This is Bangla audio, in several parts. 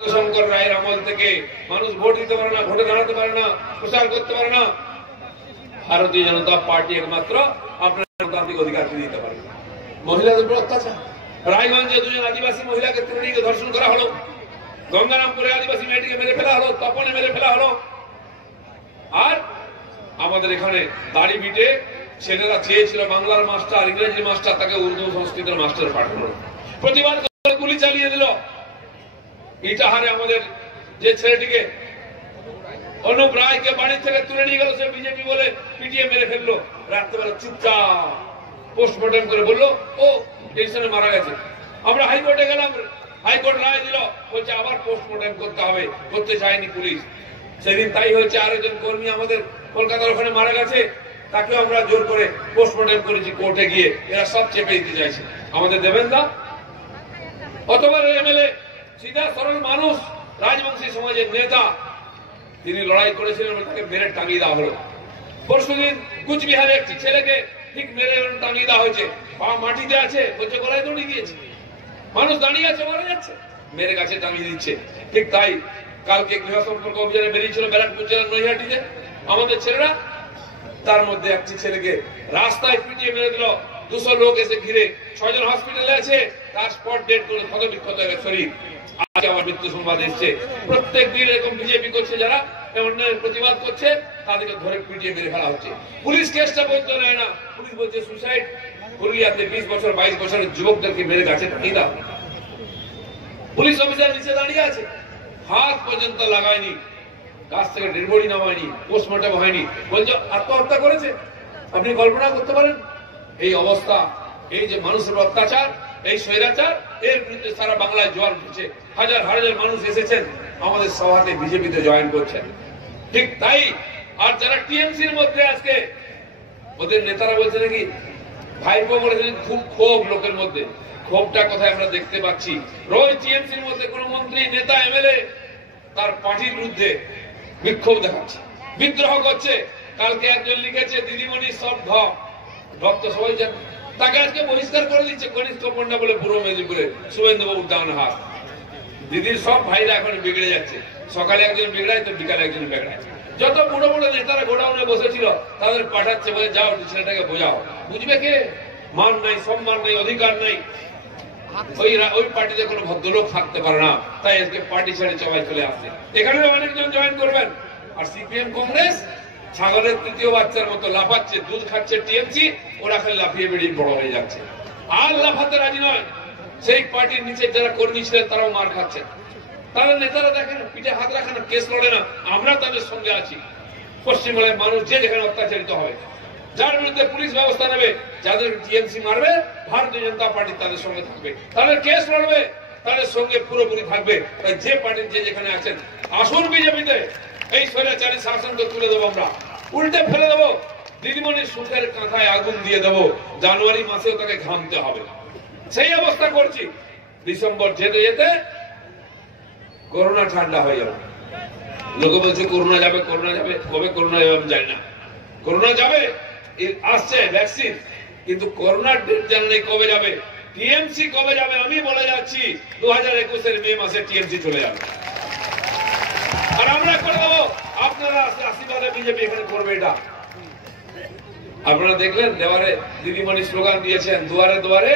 শঙ্কর রায়ের আমল থেকে মানুষ ভোট দিতে পারে না, ভোটে দাঁড়াতে পারে না, প্রচার করতে পারে না। ভারতীয় জনতা পার্টি একমাত্র আপনার গণতান্ত্রিক অধিকার ফিরিয়ে দিতে পারে। মহিলাদের উপর অত্যাচার, রায়গঞ্জে দুজন আদিবাসী মহিলাকে তৃণমূলকে ধর্ষণ করা হলো, গঙ্গারামপুরে আদিবাসী মেয়েটিকে মেরে ফেলা হলো, তপনে মেরে ফেলা হলো। আর আমাদের এখানে দাড়ি বিটে ছেলেরা চেয়েছিল বাংলার মাস্টার, ইংরেজি মাস্টার, তাকে উর্দু সংস্কৃতের মাস্টার পাঠানো। প্রতিবাদ করে গুলি চালিয়ে দিল। ইটাহারে আমাদের যে ছেলেটিকে অনুপ রায়কে বাড়ি থেকে তুলে নিয়ে গেল, সে বিজেপি বলে পিটিয়ে মেরে ফেললো। রাত্রেবেলা চুপচাপ পোস্টমর্টম করে বললো ও টেনশনে মারা গেছে। আমরা হাইকোর্টে গেলাম, হাইকোর্ট রায় দিল, বলছে আবার পোস্টমর্টম করতে হবে, করতে চায়নি পুলিশ। সেদিন তাই হয়েছে, আরো একজন কর্মী আমাদের কলকাতার ওখানে মারা গেছে, তাকে আমরা জোর করে পোস্টমর্টম করেছি কোর্টে গিয়ে। এরা সব চেপে দিতে চাইছে, আমাদের দেবেন না। অতবার এমএলএ সিধা সরল মানুষ, রাজবংশী সমাজের নেতা, তিনি লড়াই করেছিলেন, তাকে মেরে টাঙিয়ে দেওয়া হলো। পরশুদিন কুচবিহারে একটি ছেলেকে ঠিক মেরে টাঙিয়ে দেওয়া হয়েছে, পা মাটিতে আছে, বলছে গলায় দড়ি দিয়েছে। মানুষ দাঁড়িয়ে আছে, মারা যাচ্ছে, মেরে গাছে টাঙিয়ে দিচ্ছে। ঠিক তাই কালকে গৃহ সম্পর্ক অভিযানে বেরিয়েছিল ব্যারাকপুর জেলার নৈহাটিতে আমাদের ছেলেরা, তার মধ্যে একটি ছেলেকে রাস্তায় পিটিয়ে মেরে দিল। 200 লোক এসে ঘিরে, 6 জন হসপিটালে আছে, তার স্পট ডেড করে ক্ষতবিক্ষত হয়ে শরীর। আজকে আবার মৃত্যু সংবাদ এসছে। প্রত্যেক দিন এরকম বিজেপি করছে, যারা অন্যায়ের প্রতিবাদ করছে তাদেরকে ধরে পিটিয়ে মেরে ফেলা হচ্ছে। পুলিশ কেসটা বলতে নেয় না, পুলিশ বলছে সুসাইড। পুরুলিয়াতে 20 বছর 22 বছরের যুবকদেরকে মেরে গাছে টাঙিয়ে দাও। পুলিশ অফিসার নিচে দাঁড়িয়ে আছে, হাত পর্যন্ত লাগায়নি, গাছ থেকে ডেড বডি নামায়নি, পোস্টমর্টম হয়নি, বলছে আত্মহত্যা করেছে। আপনি কল্পনা করতে পারেন এই অবস্থা, এই যে মানুষের অত্যাচার, এই স্বৈরাচার, এর বিরুদ্ধে সারা বাংলায় জোয়ার উঠেছে। হাজার হাজার মানুষ এসেছেন আমাদের সভাতে, বিজেপিতে জয়েন করছেন। ঠিক তাই। আর যারা টিএমসির মধ্যে আজকে, ওদের নেতারা বলছে নাকি ভাইপো বলেছেন, খুব ক্ষোভ লোকের মধ্যে। ক্ষোভটা কোথায় আমরা দেখতে পাচ্ছি? রোজ টিএমসির মধ্যে কোন মন্ত্রী, নেতা, এমএলএ তার পার্টির বিরুদ্ধে বিক্ষোভ দেখাচ্ছে, বিদ্রোহ করছে। কালকে একজন লিখেছে দিদিমণি সব ভক্ত সবাই জানে, তাকে আজকে বহিষ্কার করে দিচ্ছে কনিষ্ঠ পণ্ডা বলে পূর্ব মেদিনীপুরে শুভেন্দুবাবু ডান হাত। দিদির সব ভাইরা এখন বিগড়ে যাচ্ছে, সকালে একজন বিগড়ায় তো বিকালে একজন বিগড়ায়। যত বড় বড় নেতারা গোডাউনে বসেছিল তাদের পাঠাচ্ছে, বলে যাও ছেলেটাকে বোঝাও। বুঝবে কে? মান নাই, সম্মান নাই, অধিকার নাই। ওই পার্টিতে কোনো ভদ্রলোক থাকতে পারে না, তাই আজকে পার্টি ছেড়ে সবাই চলে আসছে। এখানে অনেকজন জয়েন করবেন। আর সিপিএম কংগ্রেস ছাগলের তৃতীয় বাচ্চার মতো লাফাচ্ছে, দুধ খাচ্ছে টিএমসি, ওরা খালি লাফিয়ে বেরিয়ে বড় হয়ে যাচ্ছে, আর লাফাতে রাজি নয়। সেই পার্টির নিচে যারা কর্মী ছিলেন তারাও মার খাচ্ছেন। তাদের নেতারা দেখেন পিঠে হাত রাখে না, কেস লড়ে না, আমরা তাদের সঙ্গে আছি। পশ্চিমবঙ্গের মানুষ যে যেখানে অত্যাচারিত হবে, যার বিরুদ্ধে পুলিশ ব্যবস্থা নেবে, যাদের টিএমসি মারবে, ভারতীয় জনতা পার্টি তাদের সঙ্গে থাকবে, তাদের কেস লড়বে, তাদের সঙ্গে পুরোপুরি থাকবে। তাই যে পার্টির যে যেখানে আছেন আসুন বিজেপিতে, এই স্বৈরাচারী শাসনকে তুলে দেবো, আমরা উল্টে ফেলে দেবো। দিদিমণির সুখের কাঁথায় আগুন দিয়ে দেবো, জানুয়ারি মাসেও তাকে ঘামতে হবে। সেই অবস্থা করছি। ডিসেম্বর যেতে যেতে করোনা ঠান্ডা হয়ে যাবে। লোকে বলছে করোনা যাবে, করোনা যাবে, কবে করোনা যাবে আমি জানি না। করোনা যাবে, আসছে ভ্যাকসিন, কিন্তু করোনার ডেট জানা নেই কবে যাবে। টিএমসি কবে যাবে আমি বলে যাচ্ছি, 2021 মে মাসে টিএমসি চলে যাবে। আর আমরা করে দেবো, আপনারা আশীর্বাদে বিজেপি এখানে করবে। এটা আপনারা দেখলেন, দেওয়ারে দিদিমণি স্লোগান দিয়েছেন, দুয়ারে দুয়ারে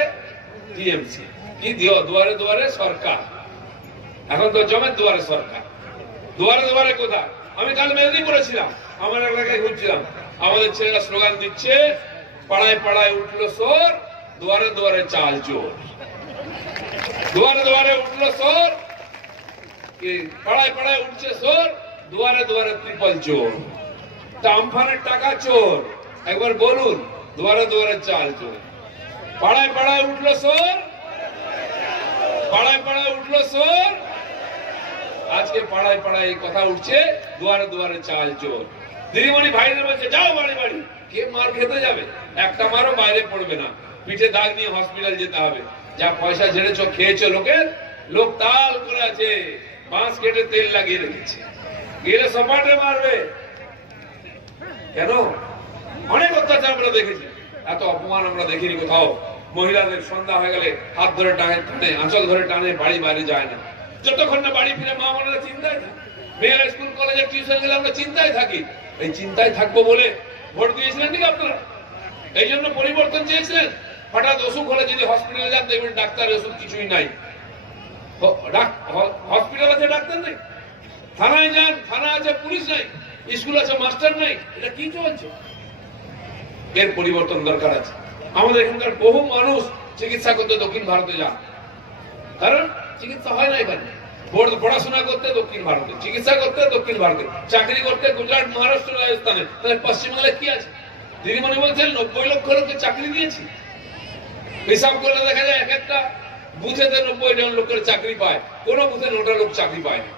টিএমসি। কি দিও? দুয়ারে দুয়ারে সরকার। এখন তো জমের দুয়ারে সরকার। দুয়ারে দুয়ারে কোথা? আমি কাল মেদিনীপুরে ছিলাম, আমার এলাকায় ঘুরছিলাম, আমাদের ছেলেরা স্লোগান দিচ্ছে, পাড়ায় পাড়ায় উঠলো সোর, দুয়ারে দুয়ারে চাল চোর। দুয়ারে দুয়ারে উঠলো সোর, পাড়ায় পাড়ায় উঠছে সোর, দুয়ারে দুয়ারে ত্রিপল চোর, আমফানের টাকা চোর। একবার বলুন, দুয়ারে দুয়ারে চাল চোর। পাড়ায় পাড়ায় উঠলো সোর, পাড়ায় পাড়ায় উঠলো সোর। আজকে পাড়ায় পাড়ায় এই কথা উঠছে, দুয়ারে দুয়ারে চাল চোর। দিদিমণি ভাইদের বলছে যাও বাড়ি বাড়ি। কে মার খেতে যাবে? একটা মারও বাইরে পড়বে না, পিঠে দাগ নিয়ে হসপিটাল যেতে হবে। যা পয়সা ঝেড়েছ খেয়েছো লোকের, লোক তাল করে আছে, বাঁশ কেটে তেল লাগিয়ে রেখেছে, গেলে সপাটে মারবে। কেন? অনেক অত্যাচার আমরা দেখেছি, এত অপমান আমরা দেখিনি কোথাও। মহিলাদের সন্ধ্যা হয়ে গেলে হাত ধরে টানে, আঁচল ধরে টানে, বাড়ি বাইরে যায় না। যতক্ষণ না বাড়ি ফিরে মা বোনেরা চিন্তায় থাকে, মেয়েরা স্কুল কলেজে টিউশন গেলে আমরা চিন্তায় থাকি। এই চিন্তায় থাকবো বলে ভোট দিয়েছিলেন নাকি আপনারা? এই জন্য পরিবর্তন চেয়েছিলেন? হঠাৎ অসুখ হলে যদি হসপিটালে যান দেখবেন ডাক্তারের ওষুধ কিছুই নাই, হসপিটাল আছে ডাক্তার নেই, থানায় যান থানা আছে পুলিশ নাই, স্কুল আছে মাস্টার নাই। এটা কি চলছে? এর পরিবর্তন দরকার আছে। আমাদের এখানকার বহু মানুষ চিকিৎসা করতে দক্ষিণ ভারতে যান, কারণ চিকিৎসা হয় না এখানে। পড়াশোনা করতে দক্ষিণ ভারতে, চিকিৎসা করতে দক্ষিণ ভারতে, চাকরি করতে গুজরাট, মহারাষ্ট্র, রাজস্থানে। তাহলে পশ্চিমবাংলায় কি আছে? দিদিমণি বলছেন 90 লক্ষ লোককে চাকরি দিয়েছি। হিসাব করলে দেখা যায় এক একটা বুথেতে 90 জন লোকের চাকরি পায়, কোন বুথে 9টা লোক চাকরি পায় না।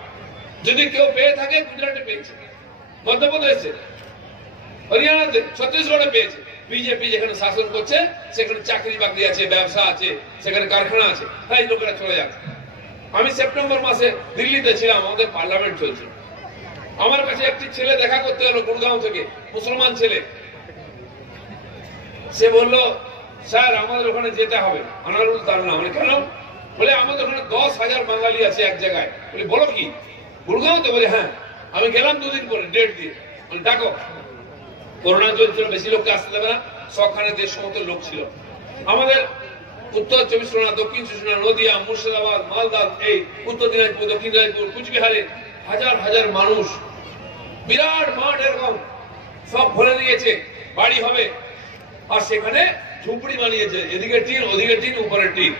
যদি কেউ পেয়ে থাকে গুজরাটে পেয়েছে, মধ্যপ্রদেশে, হরিয়ানাতে, ছত্তিশগড়ে পেয়েছে। বিজেপি যেখানে শাসন করছে সেখানে চাকরি বাকরি আছে, ব্যবসা আছে, সেখানে কারখানা আছে, তাই লোকেরা চলে যাচ্ছে। আমি সেপ্টেম্বর মাসে দিল্লিতে ছিলাম, আমাদের পার্লামেন্ট চলছে। আমার কাছে একটি ছেলে দেখা করতে হলো গুড়গাঁও থেকে, মুসলমান ছেলে। সে বলল, স্যার আমাদের ওখানে যেতে হবে। আনারুল তার নাম। কেন? বলে আমাদের ওখানে 10,000 বাঙালি আছে এক জায়গায়। বলে বলো কি, গুড়গাঁওতে? বলে হ্যাঁ। আমি গেলাম 2 দিন পরে, ডেট দিয়ে। ডাকো। করোনা চলছিল, বেশি লোককে আসতে দেবে না, 100খানে 150 মতো লোক ছিল। আমাদের উত্তর 24 পরগনা, দক্ষিণ 24 পরগনা, নদিয়া, মুর্শিদাবাদ, মালদা, এই উত্তর দিনাজপুর, দক্ষিণ দিনাজপুর, কুচবিহারে হাজার হাজার মানুষ, বিরাট মাঠ, এরকম সব ভরে দিয়েছে, বাড়ি হবে। আর সেখানে ঝুপড়ি বানিয়েছে, এদিকে টিন, ওদিকে টিন, উপরে টিন।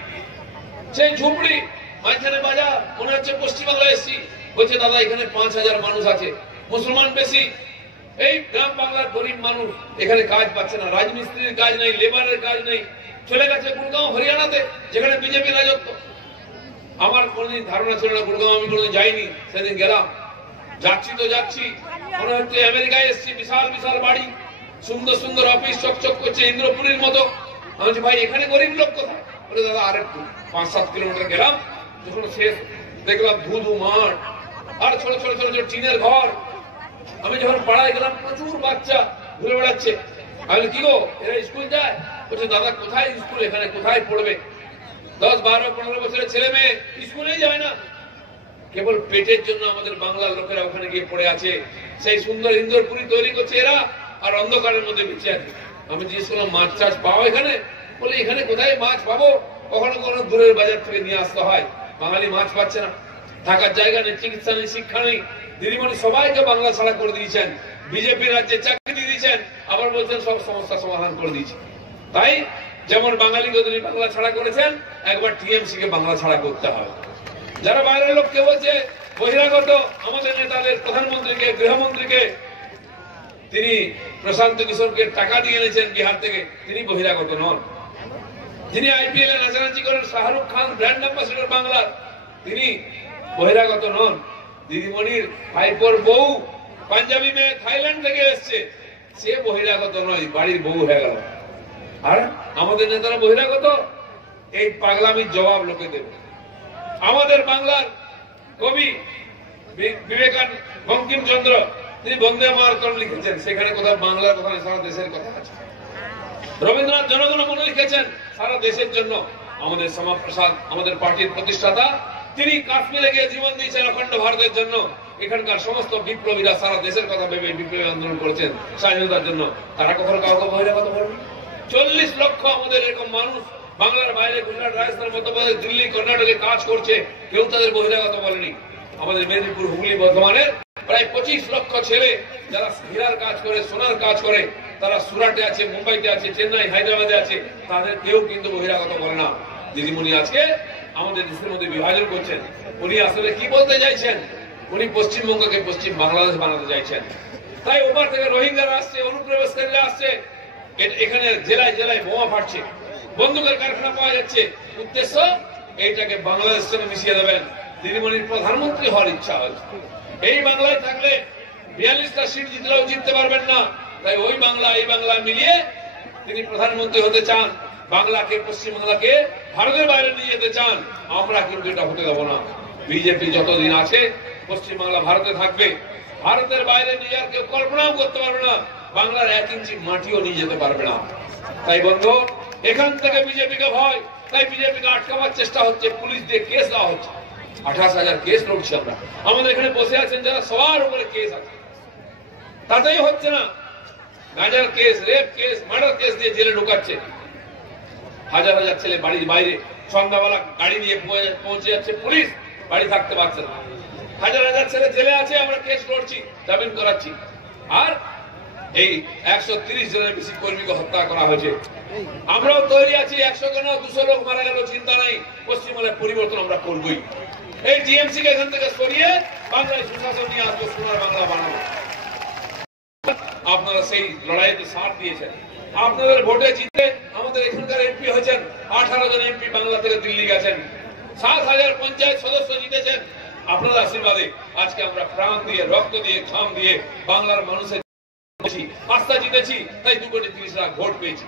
সেই ঝুপড়ি মাঝখানে বাজার, মনে হচ্ছে পশ্চিমবাংলায় এসছি। বলছে দাদা এখানে 5,000 মানুষ আছে, মুসলমান বেশি। এই গ্রাম বাংলার গরিব মানুষ এখানে কাজ পাচ্ছে না, রাজমিস্ত্রির কাজ নেই, লেবারের কাজ নেই, চলে গেছে গুড়গাঁও, হরিয়ানাতে, যেখানে বিজেপি রাজত্ব। আমার কোনদিন ধারণা ছিল না গুড়গাঁও, আমি কোনদিন যাইনি। সেদিন গেলাম, যাচ্ছি তো যাচ্ছি, মনে হচ্ছে আমেরিকায় এসছি। বিশাল বিশাল বাড়ি, সুন্দর সুন্দর অফিস, চকচক করছে, ইন্দ্রপুরীর মতো। আমি বলছি ভাই এখানে গরিব লোক কোথায়? বলে দাদা আরেকটু 5-7 কিলোমিটার গেলাম, যখন শেষ দেখলাম ধুধু মাঠ আর ছোট ছোট ছোট ছোট টিনের ঘর। আমি যখন পাড়ায় গেলাম, প্রচুর বাচ্চা ঘুরে বেড়াচ্ছে। আমি কি গো, এরা স্কুল যায়? বলছে দাদা কোথায় স্কুল, এখানে কোথায় পড়বে? 10, 12, 15 বছরের ছেলে মেয়ে স্কুলেই যায় না। কেবল পেটের জন্য আমাদের বাংলার লোকেরা ওখানে গিয়ে পড়ে আছে। সেই সুন্দর ইন্দ্রপুরী তৈরি করছে এরা, আর অন্ধকারের মধ্যে বেঁচে আছে। আমি জিজ্ঞেস করলাম মাছ চাষ পাও এখানে? বলে এখানে কোথায় মাছ পাবো, কখনো কখনো দূরের বাজার থেকে নিয়ে আসতে হয়। বাঙালি মাছ পাচ্ছে না, থাকার জায়গা নেই, চিকিৎসা নেই, শিক্ষা নেই। দিদিমণি সবাইকে বাংলা ছাড়া করে দিয়েছেন, বিজেপি রাজ্যে চাকরি দিয়েছেন, আবার বলছেন সব সমস্যা সমাধান করে দিয়েছেন। তাই যেমন বাঙালি গদরি বাংলা ছাড়া করেছেন, একবার টিএমসি কে বাংলা ছাড়া করতে হবে। যারা বাইরের লোককে বলছে বহিরাগত, আমাদের নেতাদের, প্রধানমন্ত্রীকে, গৃহমন্ত্রীকে, তিনি প্রশান্ত কিশোরকে টাকা দিয়ে এনেছেন বিহার থেকে, তিনি বহিরাগত নন। যিনি আইপিএল এ নাচানাচি করেন, শাহরুখ খান ব্র্যান্ড অ্যাম্বাসেডর বাংলার, তিনি বহিরাগত নন। দিদিমণির ভাইপোর বউ পাঞ্জাবি মেয়ে থাইল্যান্ড থেকে এসছে, সে বহিরাগত নয়, বাড়ির বউ হয়ে গেল। আর আমাদের নেতারা বহিরাগত। এই পাগলামির জবাব লোকে দেবে। আমাদের বাংলার কবি বিবেকানন্দ, বঙ্কিমচন্দ্র, তিনি বন্দে মাতরম লিখেছেন, সেখানে কোথাও বাংলার কথা, সারা দেশের কথা আছে। রবীন্দ্রনাথ জনগণ মন লিখেছেন, সারা দেশের জন্য। আমাদের শ্যামাপ্রসাদ, আমাদের পার্টির প্রতিষ্ঠাতা, তিনি কাশ্মীরে গিয়ে জীবন দিয়েছেন অখণ্ড ভারতের জন্য। এখানকার সমস্ত বিপ্লবীরা সারা দেশের কথা ভেবে বিপ্লবী আন্দোলন করেছেন স্বাধীনতার জন্য। তারা কখনো কাউকে বহিরাগত বলেনি। 40 লক্ষ আমাদের এরকম মানুষ বাংলার বাইরে, গুজরাট, রাজস্থান, মধ্যপ্রদেশ, দিল্লি, কর্ণাটকে কাজ করছে, কেউ তাদের বহিরাগত বলেনি। আমাদের মেদিনীপুর, হুগলি, বর্ধমানের প্রায় 25 লক্ষ ছেলে যারা হীরার কাজ করে, সোনার কাজ করে, তারা সুরাটে আছে, মুম্বাইতে আছে, চেন্নাই, হায়দ্রাবাদে আছে, তাদের কেউ কিন্তু বহিরাগত বলে না। দিদিমণি আজকে আমাদের দেশের মধ্যে বিভাজন করছেন। উনি আসলে কি বলতে চাইছেন? উনি পশ্চিমবঙ্গকে পশ্চিম বাংলাদেশ বানাতে চাইছেন। তাই ওপার থেকে রোহিঙ্গারা আসছে, অনুপ্রবেশকারীরা আসছে, এখানে জেলায় জেলায় বোমা ফাটছে, বন্দুকের কারখানা পাওয়া যাচ্ছে। উদ্দেশ্য এইটাকে বাংলাদেশের সঙ্গে মিশিয়ে দেবেন। দিদিমণির প্রধানমন্ত্রী হওয়ার ইচ্ছা হয়েছে। এই বাংলায় থাকলে 42টা সিট জিতলেও জিততে পারবেন না। তাই ওই বাংলা এই বাংলা মিলিয়ে তিনি প্রধানমন্ত্রী হতে চান। বাংলাকে, পশ্চিমবাংলাকে ভারতের বাইরে নিয়ে যেতে চান। আমরা কিন্তু এটা হতে দেব না। বিজেপি যতদিন আছে পশ্চিমবাংলা ভারতে থাকবে। ভারতের বাইরে নিয়ে আর কেউ কল্পনাও করতে পারবে না, বাংলার 1 ইঞ্চি মাটিও নিয়ে যেতে পারবে না। তাই বন্ধু, এখান থেকে বিজেপিকে ভয়, তাই বিজেপিকে আটকাবার চেষ্টা হচ্ছে, পুলিশ দিয়ে কেস দেওয়া হচ্ছে। 28,000 কেস লড়ছি আমরা। আমাদের এখানে বসে আছেন যারা সবার উপরে কেস আছে, তাতেই হচ্ছে না। গাঁজার case, rape case, murder case দিয়ে জেলে ঢোকাচ্ছে। হাজার হাজার ছেলে বাড়ির বাইরে সন্ধ্যাবেলা গাড়ি নিয়ে পৌঁছে যাচ্ছে, পুলিশ বাড়ি থাকতে পারছে না। হাজার হাজার ছেলে জেলে আছে, আমরা কেস লড়ছি, জামিন করাচ্ছি। আর এই 130 জনের বেশি কর্মীকে হত্যা করা হয়েছে। আমরাও তৈরি আছি, 100 কেন 200 লোক মারা গেল চিন্তা নাই, পশ্চিমবঙ্গের পরিবর্তন আমরা করবই। এই টিএমসি কে এখান থেকে সরিয়ে বাংলায় সুশাসন নিয়ে আসবো, সোনার বাংলা বানাবো। আপনারা সেই লড়াইতে সাথ দিয়েছেন, আপনাদের ভোটে জিতে আমাদের এখানকার এমপি হয়েছেন। 18 জন এমপি বাংলা থেকে দিল্লি গেছেন, 7,000 পঞ্চায়েত সদস্য জিতেছেন। আপনাদের আশীর্বাদে আজকে আমরা প্রাণ দিয়ে, রক্ত দিয়ে, ঘাম দিয়ে বাংলার মানুষের আস্থা জিতেছি, তাই 2,30,00,000 ভোট পেয়েছি।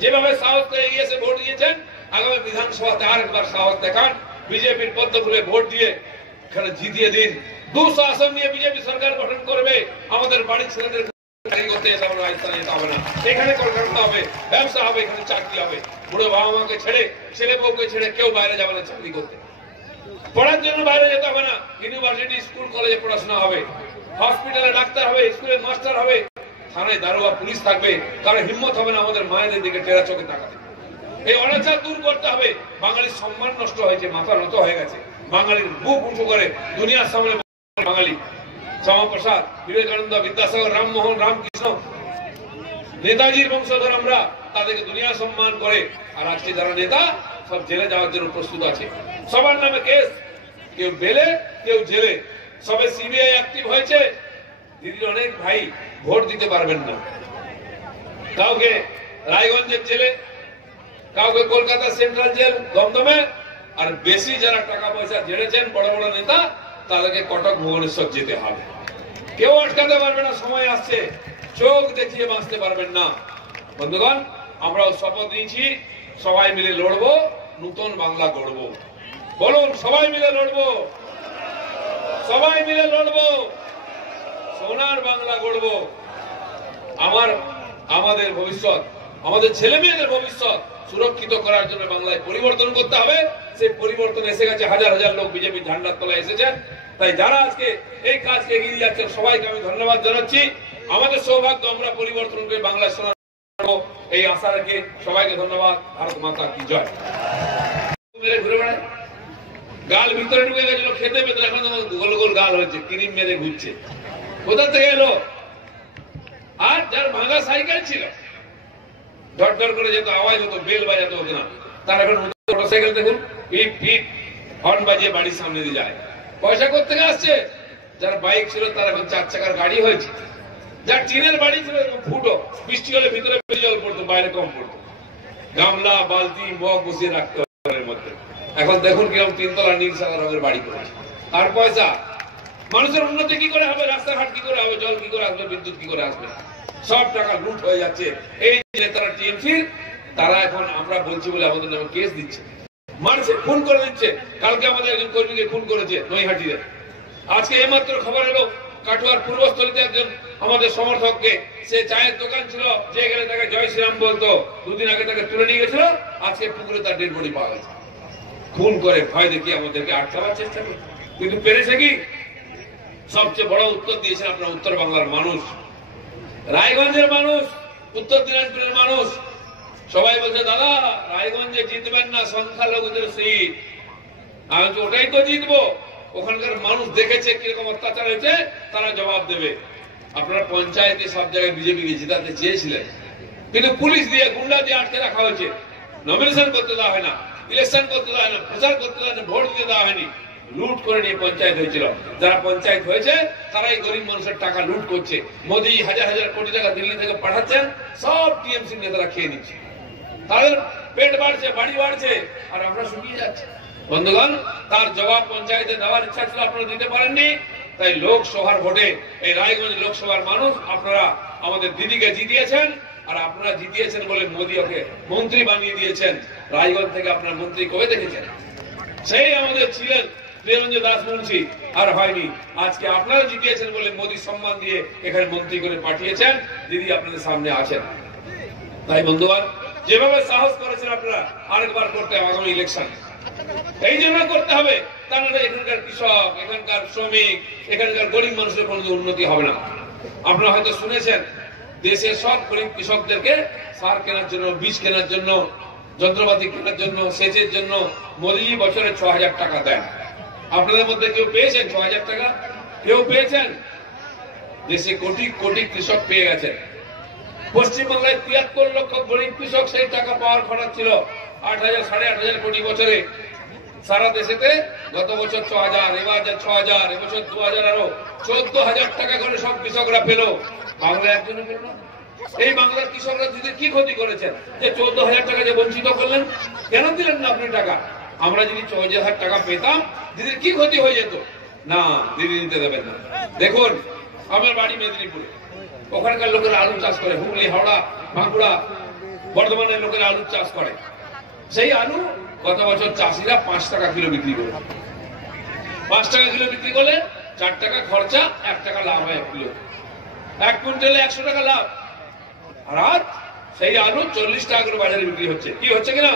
যেভাবে সাহস করে এগিয়ে এসে ভোট দিয়েছেন, আগামী বিধানসভাতে আরেকবার সাহস দেখান, বিজেপির পদ্ম ফুলে ভোট দিয়ে এখানে জিতিয়ে দিন। 200 আসন নিয়ে বিজেপি সরকার গঠন করবে। আমাদের বাড়ির ছেলেদের করতে হবে না, এখানে কলকাতা হবে, ব্যবসা হবে, এখানে চাকরি হবে। বুড়ো বাবা মাকে ছেড়ে, ছেলে বউকে ছেড়ে কেউ বাইরে যাবে না চাকরি করতে। পড়ার জন্য বাইরে যেতে হবে না, ইউনিভার্সিটি, স্কুল, কলেজে পড়াশোনা হবে, হসপিটালে ডাক্তার হবে, স্কুলে মাস্টার হবে, থানায় দারোগা, পুলিশ থাকবে। কারণ হিম্মত হবে না আমাদের মায়েদের দিকে টেরা চোখে তাকাতে। এই অনাচার দূর করতে হবে। বাঙালির সম্মান নষ্ট হয়েছে, মাথা নত হয়ে গেছে। বাঙালির বুক উঁচু করে দুনিয়ার সামনে বাঙালি শ্যামাপ্রসাদ, বিবেকানন্দ, বিদ্যাসাগর, রামমোহন, রামকৃষ্ণ, নেতাজির বংশধর আমরা, তাদেরকে দুনিয়া সম্মান করে। আর আজকে যারা নেতা সব জেলে যাওয়ার জন্য প্রস্তুত আছে। সবার নামে কেস, কেউ বেলে, কেউ জেলে। সবে সিবিআই অ্যাক্টিভ হয়েছে। দিদির অনেক ভাই ভোট দিতে পারবেন না, কাউকে রায়গঞ্জের জেলে, কাউকে কলকাতা সেন্ট্রাল জেল দমদমে। আর বেশি যারা টাকা পয়সা ঝেড়েছেন বড় বড় নেতা, তাদেরকে কটক, ভুবনেশ্বর যেতে হবে। কেউ আটকাতে পারবে না। সময় আসছে, চোখ দেখিয়ে বাঁচতে পারবেন না। বন্ধুগণ, আমরাও শপথ নিয়েছি, সবাই মিলে লড়বো, নতুন বাংলা গড়বো। বলুন, সবাই মিলে লড়বো, সবাই মিলে লড়বো, সোনার বাংলা গড়বো। আমাদের ভবিষ্যৎ, আমাদের ছেলে মেয়েদের ভবিষ্যৎ সুরক্ষিত করার জন্য বাংলায় পরিবর্তন করতে হবে। সেই পরিবর্তন এসে গেছে। হাজার হাজার লোক বিজেপি ঝান্ডার তলায় এসেছেন। তাই যারা আজকে এই কাজকে এগিয়ে যাচ্ছেন, সবাইকে আমি ধন্যবাদ জানাচ্ছি। আমাদের সৌভাগ্য, আমরা পরিবর্তন করে বাংলায় সোনার এই আশা রেখে সবাইকে ধন্যবাদ। ভারত মাতা কি জয়। মেরে ঘুরে বেড়ায়, গাল ভিতরে ঢুকে গেছিল খেতে পেতে, এখন গোল গোল গাল হয়েছে, ক্রিম মেরে ঘুরছে। কোথা থেকে এলো? আর যার ভাঙা সাইকেল ছিল, ঝটঝট করে যেত, আওয়াজ হতো, বেল বাজাতে হতো না, তার এখন মোটরসাইকেল দেখুন, পিপ পিপ হর্ন বাজিয়ে বাড়ির সামনে দিয়ে যায়। পয়সা কোত্থেকে আসছে? যার বাইক ছিল তার এখন 4 চাকার গাড়ি হয়েছে। যার টিনের বাড়ি ছিল ফুটো, বৃষ্টি হলে ভিতরে বেশি জল পড়তো, বাইরে কম পড়তো। গামলা, বালতি, মগ বসিয়ে রাখতো ঘরের মধ্যে। এখন দেখুন কিরকম 3 তলা নীল সাদা রঙের বাড়ি করেছে। আর পয়সা, মানুষের উন্নতি কি করে হবে? রাস্তাঘাট কি করে হবে? জল কি করে আসবে? বিদ্যুৎ কি করে আসবে? সব টাকা লুট হয়ে যাচ্ছে। এই নেতারা টিএমসির, তারা এখন আমরা বলছি বলে আমাদের নামে কেস দিচ্ছে, মারছে, খুন করে দিচ্ছে। কালকে আমাদের একজন কর্মীকে খুন করেছে নৈহাটিতে। আজকে এইমাত্র খবর এলো কাটোয়ার পূর্বস্থলীতে একজন আমাদের সমর্থককে, সে চায়ের দোকান ছিল, যে গেলে তাকে জয় শ্রীরাম বলতো, 2 দিন আগে তাকে তুলে নিয়ে গেছিল, আজকে পুকুরে তার ডেড বডি পাওয়া গেছে। খুন করে ভয় দেখিয়ে আমাদেরকে আটকাবার চেষ্টা করে, কিন্তু পেরেছে কি? সবচেয়ে বড় উত্তর দিয়েছেন আপনার উত্তর বাংলার মানুষ, রায়গঞ্জের মানুষ, উত্তর দিনাজপুরের মানুষ। সবাই বলছে, দাদা রায়গঞ্জে জিতবেন না, সংখ্যালঘুদের সিট। আমি ওটাই তো জিতবো। ওখানকার মানুষ দেখেছে কিরকম অত্যাচার হয়েছে, তারা জবাব দেবে। আপনারা পঞ্চায়েতে সব জায়গায় বিজেপিকে জিতাতে চেয়েছিলেন, কিন্তু পুলিশ দিয়ে, গুন্ডা দিয়ে আটকে রাখা হয়েছে। নমিনেশন করতে দেওয়া হয় না, ইলেকশন করতে দেওয়া হয় না, প্রচার করতে দেওয়া হয় না, ভোট দিতে দেওয়া হয়নি। লুট করে নিয়ে পঞ্চায়েত হয়েছিল। যারা পঞ্চায়েত হয়েছে তারাই গরিব মানুষের টাকা লুট করছে। মোদী হাজার হাজার কোটি টাকা দিল্লি থেকে পাঠাচ্ছেন, সব টিএমসি নেতারা খেয়ে নিচ্ছে। তাদের পেট বাড়ছে, বাড়ি বাড়ছে, আর আমরা শুকিয়ে যাচ্ছি। বন্ধুগণ, তার জবাব পঞ্চায়েতে দেওয়ার ইচ্ছা ছিল, আপনারা দিতে পারেননি। তাই লোকসভার ভোটে এই রায়গঞ্জ লোকসভার মানুষ আপনারা আমাদের দিদিকে জিতিয়েছেন। আর আপনারা জিতিয়েছেন বলে মোদী ওকে মন্ত্রী বানিয়ে দিয়েছেন। রায়গঞ্জ থেকে আপনার মন্ত্রী কবে দেখেছেন? সেই আমাদের ছিলেন প্রিয়রঞ্জন দাস মুন্সি, আর হয়নি। আজকে আপনারা জিতিয়েছেন বলে মোদী সম্মান দিয়ে এখানে মন্ত্রী করে পাঠিয়েছেন। দিদি আপনাদের সামনে আছেন। তাই বন্ধুগণ, যেভাবে সাহস করেছেন আপনারা, আরেকবার করতে আগামী ইলেকশন এই জন্য করতে হবে, তা নাহলে এখানকার কৃষক, এখানকার শ্রমিক, এখানকার গরিব মানুষের কোনো উন্নতি হবে না। আপনারা হয়তো শুনেছেন দেশের সব গরিব কৃষকদেরকে সার কেনার জন্য, বীজ কেনার জন্য, যন্ত্রপাতি কেনার জন্য, সেচের জন্য মোদীজি বছরে ৬,০০০ টাকা দেন। আপনাদের মধ্যে কেউ পেয়েছেন ৬,০০০ টাকা? কেউ পেয়েছেন? দেশে কোটি কোটি কৃষক পেয়ে গেছেন। পশ্চিমবাংলায় ৭৩ লক্ষ গরিব কৃষক সেই টাকা পাওয়ার কথা ছিল। ৮,০০০ ৮,৫০০ কোটি বছরে সারা দেশেতে গত বছর ৬,০০০, এবার ৬,০০০, এবছর ২,০০০, আরো ১৪,০০০ টাকা করে সব কৃষকরা পেল। বাংলা একজনও পেল না। এই বাংলার কৃষকরা দিদির কি ক্ষতি করেছেন যে ১৪,০০০ টাকা যে বঞ্চিত করলেন? কেন দিলেন না আপনি টাকা? আমরা যদি ৬,০০০ টাকা পেতাম দিদির কি ক্ষতি হয়ে যেত? না, দিদি দিতে দেবেন না। দেখুন, আমার বাড়ি মেদিনীপুরে, ওখানকার লোকেরা আলু চাষ করে, হুগলি, হাওড়া, বাঁকুড়া, বর্ধমানের লোকেরা আলু চাষ করে। সেই আলু গত বছর চাষিরা ৫ টাকা কিলো বিক্রি করে। ৫ টাকা কিলো বিক্রি করলে ৪ টাকা খরচা, ১ টাকা লাভ হয় ১ কিলো। ১ কুইন্টালে ১০০ টাকা লাভ। আর আজ সেই আলু ৪০ টাকা করে বাজারে বিক্রি হচ্ছে। কি হচ্ছে কিনা?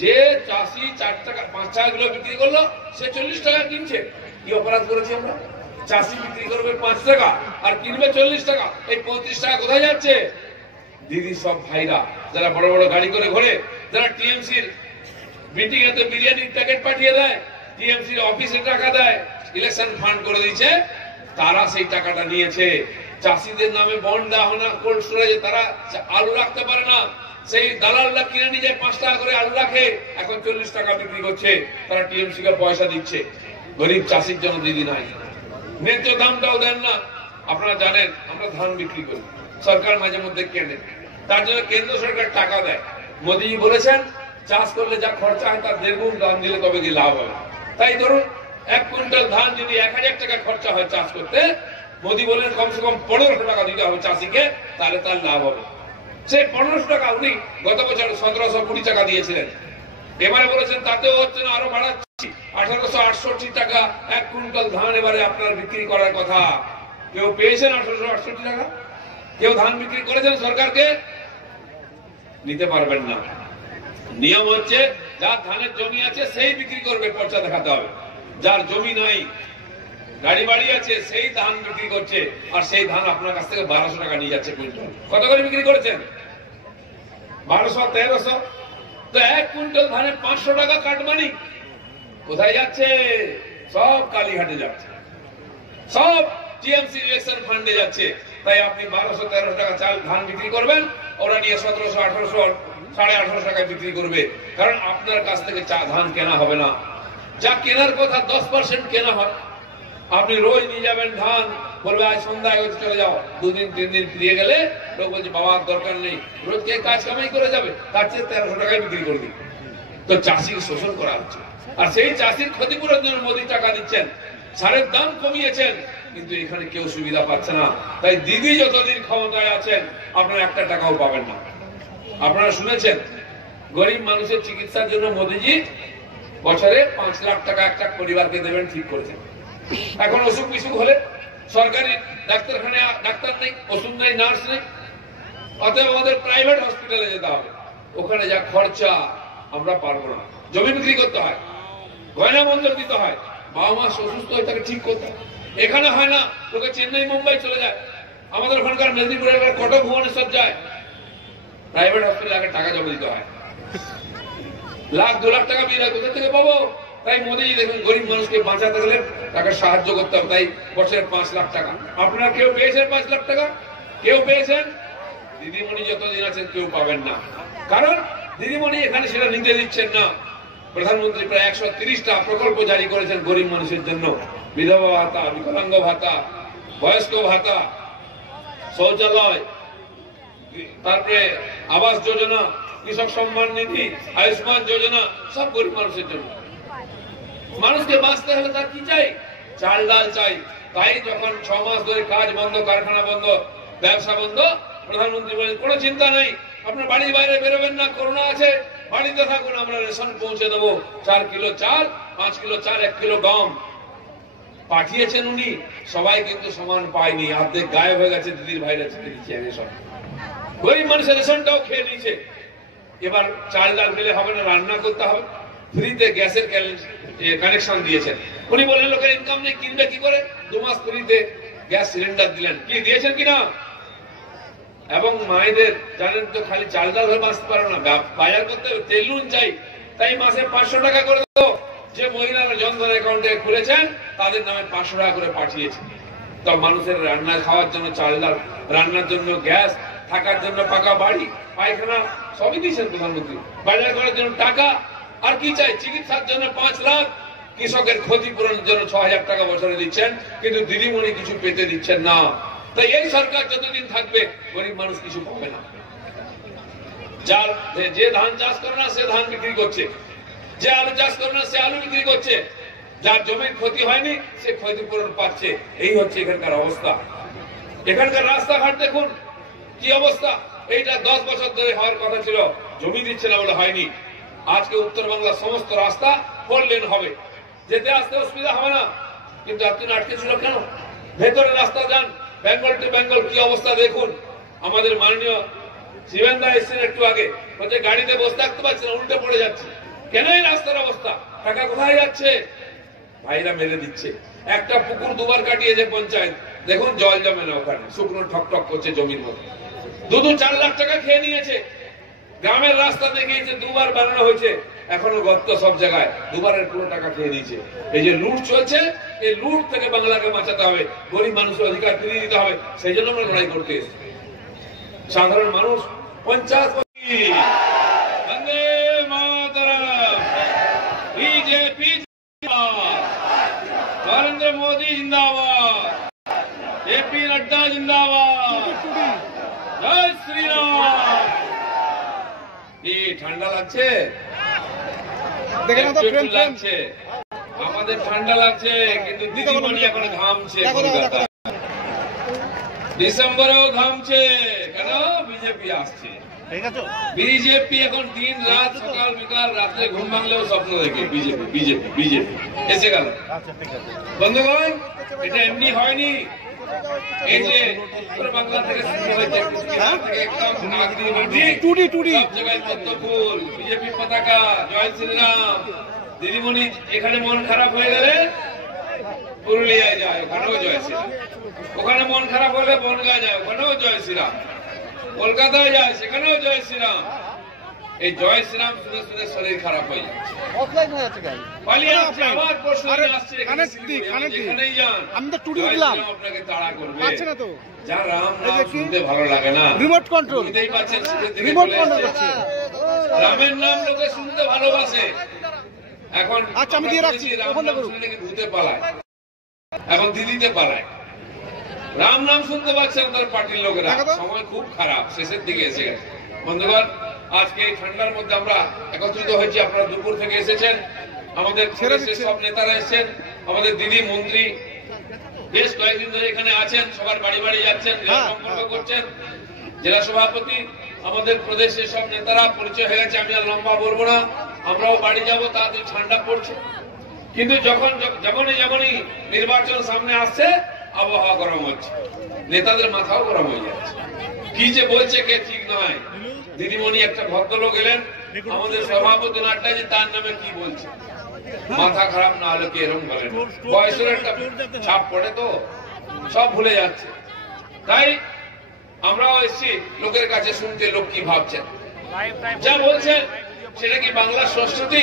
যে চাষি ৪ টাকা ৫ টাকা কিলো বিক্রি করলো, সে ৪০ টাকা কিনছে। কি অপরাধ করেছি আমরা? চাষি বিক্রি করবে ৫ টাকা আর কিনবে ৪০ টাকা। এই ৩৫ টাকা কোথায় যাচ্ছে? দিদি সব ভাইরা যারা বড় বড় গাড়ি করে ঘোরে, যারা টিএমসির মিটিং এতে বিরিয়ানির প্যাকেট পাঠিয়ে দেয়, টিএমসির অফিসে টাকা দেয়, ইলেকশন ফান্ড করে দিয়েছে, তারা সেই টাকাটা নিয়েছে। চাষিদের নামে বন্ড দেওয়া হয় না কোল্ড স্টোরেজে, তারা আলু রাখতে পারে না, সেই দালালরা কিনে নিয়ে যায় ৫ টাকা করে আলু রাখে, এখন ৪০ টাকা বিক্রি করছে, তারা টিএমসি কে পয়সা দিচ্ছে। গরিব চাষির জন্য দিদি নাই, ন্যায্য দামটাও দেন না। আপনারা জানেন আমরা ধান বিক্রি করি, সরকার মাঝে মধ্যে কেনে, তার জন্য কেন্দ্র সরকার টাকা দেয়। মোদীজি বলেছেন চাষ করলে যা খরচা হয় তার ১.৫ গুণ দাম দিলে তবে কি লাভ হবে। তাই ধরুন ১ কুইন্টাল ধান যদি ১,০০০ টাকা খরচা হয় চাষ করতে, মোদী বলেন কমসে কম ১৫০০ টাকা দিতে হবে চাষিকে, তাহলে তার লাভ হবে। সেই ১৫০০ টাকা উনি গত বছর ১৭২০ টাকা দিয়েছিলেন। এবারে বলেছেন তাতেও হচ্ছে না, আরো বাড়াচ্ছি, ১৮৬৮ টাকা ১ কুইন্টাল ধান এবারে আপনার বিক্রি করার কথা। কেউ পেয়েছেন ১৮৬৮ টাকা? কেউ ধান বিক্রি করেছেন সরকারকে? নিতে পারবেন না। নিয়ম হচ্ছে যার ধানের জমি আছে সেই বিক্রি করবে, পর্চা দেখাতে হবে। যার জমি নাই, গাড়ি বাড়ি আছে, সেই ধান বিক্রি করছে, আর সেই ধান আপনার কাছ থেকে ১২০০ টাকা নিয়ে যাচ্ছে কুইন্টাল। কত করে বিক্রি করেছেন? ১২০০, ১৩০০। তো ১ কুইন্টাল ধানে ৫০০ টাকা কাটমানি কোথায় যাচ্ছে? সব কালীঘাটে যাচ্ছে, সব টিএমসি ইলেকশন ফান্ডে যাচ্ছে। তাই আপনি ১২০০, ১৩০০ টাকা চাল ধান বিক্রি করবেন, ওরা নিয়ে ১৭০০, ১৮০০, ১৮৫০ টাকায় বিক্রি করবে। কারণ আপনার কাছ থেকে ধান কেনা হবে না। যা কেনার কথা 10% কেনা হয়। আপনি রোজ নিয়ে যাবেন ধান, বলবে আজ সন্ধ্যায় চলে যাও, ২ দিন ৩ দিন ফিরিয়ে গেলে লোক বলছে বাবার দরকার নেই, রোজ কে কাজ কামাই করে যাবে, তার চেয়ে ১৩০০ টাকায় বিক্রি করে দিন। তো চাষিকে শোষণ করা হচ্ছে, আর সেই চাষির ক্ষতিপূরণের জন্য মোদী টাকা দিচ্ছেন, সারের দাম কমিয়েছেন, কিন্তু এখানে কেউ সুবিধা পাচ্ছে না। তাই দিদি যতদিন ক্ষমতায় আছেন আপনারা ১ টাকাও পাবেন না। আপনারা শুনেছেন গরিব মানুষের চিকিৎসার জন্য মোদীজি বছরে ৫ লাখ টাকা একটা পরিবারকে দেবেন, ঠিক করেছেন। এখন অসুখ বিসুখ হলে সরকারি ডাক্তারখানায় ডাক্তার নেই, ওষুধ নেই, নার্স নেই, অতএব আমাদের প্রাইভেট হসপিটালে যেতে হবে। ওখানে যা খরচা আমরা পারবো না। জমি বিক্রি করতে হয়, গয়না বন্ধক দিতে হয়, বাবা মা অসুস্থ হয় তাকে ঠিক করতে হয়। এখানে হয় না, লোকে চেন্নাই মুম্বাই চলে যায়, আমাদের ওখানকার মেদিনীপুরের কটক ভুবনেশ্বর যায়, প্রাইভেট হসপিটালে আগে টাকা জমা দিতে হয়। লাখ ২ লাখ টাকা বিল কোথা থেকে পাবো? তাই মোদীজি দেখুন গরিব মানুষকে বাঁচাতে গেলে তাকে সাহায্য করতে হবে, তাই বছরে ৫ লাখ টাকা। আপনারা কেউ পেয়েছেন ৫ লাখ টাকা? কেউ পেয়েছেন? দিদিমণি যতদিন আছেন কেউ পাবেন না, কারণ দিদিমণি এখানে সেটা নিতে দিচ্ছেন না। প্রধানমন্ত্রী প্রায় ১৩০টা প্রকল্প জারি করেছেন গরিব মানুষের জন্য, বিধবা ভাতা, বিকলাঙ্গ ভাতা, বয়স্ক ভাতা, শৌচালয়, তারপরে আবাস যোজনা, কৃষক সম্মান নিধি, আয়ুষ্মান যোজনা, সব গরিব মানুষের জন্য। মানুষকে বাঁচতে হলে তার কি চাই? চাল ডাল চাই। তাই যখন ৬ মাস ধরে কাজ বন্ধ, কারখানা বন্ধ, ব্যবসা বন্ধ, প্রধানমন্ত্রী বলেন কোনো চিন্তা নাই, আপনার বাড়ির বাইরে বেরোবেন না, করোনা আছে, বাড়িতে থাকুন, আমরা রেশন পৌঁছে দেবো। ৪ কিলো চাল, ৫ কিলো চাল, ১ কিলো গম পাঠিয়েছেন উনি। সবাই কিন্তু সমান পায়নি, অর্ধেক গায়েব হয়ে গেছে, দিদির ভাইরা চেপে দিচ্ছে রেশন। গরিব মানুষের রেশনটাও খেয়ে নিয়েছে। এবার চাল ডাল পেলে হবে না, রান্না করতে হবে। ফ্রিতে গ্যাসের কানেকশন দিয়েছেন। উনি বললেন লোকের ইনকাম নেই, কিনবে কি করে? 2 মাস ফ্রিতে গ্যাস সিলিন্ডার দিলেন। কি দিয়েছেন কিনা? এবং মায়েদের জানেন তো খালি চাল ডাল হয়ে বাঁচতে পারো না, বাজার করতে তেল নুন চাই। তাই মাসে 500 টাকা করে তো যে মহিলারা জনধন অ্যাকাউন্টে খুলেছেন তাদের নামে 500 টাকা করে পাঠিয়েছে। তো মানুষের রান্না খাওয়ার জন্য চাল ডাল, রান্নার জন্য গ্যাস, থাকার জন্য পাকা বাড়ি, পায়খানা সবই দিয়েছেন প্রধানমন্ত্রী। বাজার করার জন্য টাকা, আর কি চাই? চিকিৎসার জন্য 5 লাখ, কৃষকের ক্ষতিপূরণের জন্য 6000 টাকা বছরে দিচ্ছেন, কিন্তু দিদিমণি কিছু পেতে দিচ্ছেন না। তাই এই সরকার যতদিন থাকবে গরিব মানুষ কিছু পাবে না। যার যে ধান চাষ করে না সে ধান বিক্রি করছে, যে আলু চাষ করে না সে আলু বিক্রি করছে, যার জমির ক্ষতি হয়নি সে ক্ষতিপূরণ পাচ্ছে। এই হচ্ছে এখানকার অবস্থা। এখানকার রাস্তাঘাট দেখুন কি অবস্থা। এইটা 10 বছর ধরে হওয়ার কথা ছিল, জমি দিচ্ছে না বলে হয়নি। আজকে উত্তরবাংলার সমস্ত রাস্তা 4 লেন হবে, যেতে আসতে অসুবিধা হবে না। কিন্তু এতদিন আটকে ছিল কেন? ভেতরে রাস্তা যান, বেঙ্গল টু বেঙ্গল কি অবস্থা দেখুন। আমাদের মাননীয় শিবেন্দা এসছেন একটু আগে, বলছে গাড়িতে বসে থাকতে পারছে না, উল্টে পড়ে যাচ্ছে। কেন এই রাস্তার অবস্থা? টাকা কোথায় যাচ্ছে? ভাইরা মেরে দিচ্ছে। একটা পুকুর 2 বার কাটিয়েছে পঞ্চায়েত, দেখুন জল জমে না ওখানে, শুকনো ঠকঠক করছে জমির মধ্যে। 2-4 লাখ টাকা খেয়ে নিয়েছে। গ্রামের রাস্তা দেখিয়েছে 2 বার বানানো হয়েছে, এখনো গর্ত সব জায়গায়, 2 বারের পুরো টাকা খেয়ে নিয়েছে। এই যে লুট চলছে, এই লুট থেকে বাংলাকে বাঁচাতে হবে, গরিব মানুষের অধিকার ফিরিয়ে দিতে হবে। সেই জন্য আমরা লড়াই করতে এসেছি। সাধারণ মানুষ 50 বন্দে মাতরম, বিজেপি জিন্দাবাদ, নরেন্দ্র মোদী জিন্দাবাদ, জেপি নড্ডা জিন্দাবাদ, জয় শ্রীরাম। কি ঠান্ডা লাগছে? লাগছে, আমাদের ঠান্ডা লাগছে, কিন্তু দিদিমণি এখন ঘামছে। কলকাতা ডিসেম্বরেও ঘামছে। কেন? বিজেপি আসছে। বিজেপি এখন দিন রাত, সকাল বিকাল, রাত্রে ঘুম ভাঙলেও স্বপ্ন দেখে বিজেপি বিজেপি বিজেপি এসে গেল। বন্ধুগণ, এটা এমনি হয়নি। এই যে উত্তর বাংলা থেকে শুরু হয়েছে, সব জায়গায় পদ্ম ফুল, বিজেপি পতাকা, জয় শ্রীরাম। দিদিমণি এখানে মন খারাপ হয়ে গেলে পুরুলিয়ায় যায়, ওখানেও জয় শ্রীরাম। ওখানে মন খারাপ হলে বনগাঁ যায়, ওখানেও জয় শ্রীরাম। কলকাতায় যায়, সেখানেও জয় শ্রীরাম। এই জয় শ্রীরাম শুনে শুনে শরীর খারাপ হয়ে যাচ্ছে। আপনাকে তাড়া করবে। যা রাম নাম শুনতে ভালো লাগে না, রিমোট কন্ট্রোল বুঝতেই পারছেন, রামের নাম লোকে শুনতে ভালোবাসে। এখন আমি দিয়ে রাখছি, রাম নাম শুনলে কি ভূতে পালায়, এখন দিদিতে পালায়। রাম নাম শুনতে পাচ্ছেন তার পার্টির লোকেরা। সময় খুব খারাপ, শেষের দিকে এসে গেছে। বন্ধুগণ, আজকে এই ঠান্ডার মধ্যে আমরা একত্রিত হয়েছি। আপনারা দুপুর থেকে এসেছেন, আমাদের সব নেতারা এসেছেন, আমাদের দিদি মন্ত্রী বেশ কয়েকদিন ধরে এখানে আছেন, সবার বাড়ি বাড়ি যাচ্ছেন, সম্পর্ক করছেন। জেলা সভাপতি, আমাদের প্রদেশের সব নেতারা পরিচয় হয়ে গেছে, আমি আর লম্বা বলবো না। আমরাও বাড়ি যাব, তাড়াতাড়ি ঠান্ডা পড়ছে। কিন্তু যেমনই নির্বাচন সামনে আসছে, আবহাওয়া গরম হচ্ছে, নেতাদের মাথাও গরম হয়ে যাচ্ছে। কি যে বলছে কে ঠিক নয়। দিদিমণি একটা ভদ্রলোক এলেন, আমাদের সভাপতি নাড্ডাজি, তার নামে কি বলছে। মাথা খারাপ না হলে কি এরকম বলেন? বয়সের একটা ছাপ পড়ে তো, সব ভুলে যাচ্ছে। তাই আমরাও এসছি লোকের কাছে শুনতে, লোক কি ভাবছেন। যা বলছেন সেটা কি বাংলার সংস্কৃতি?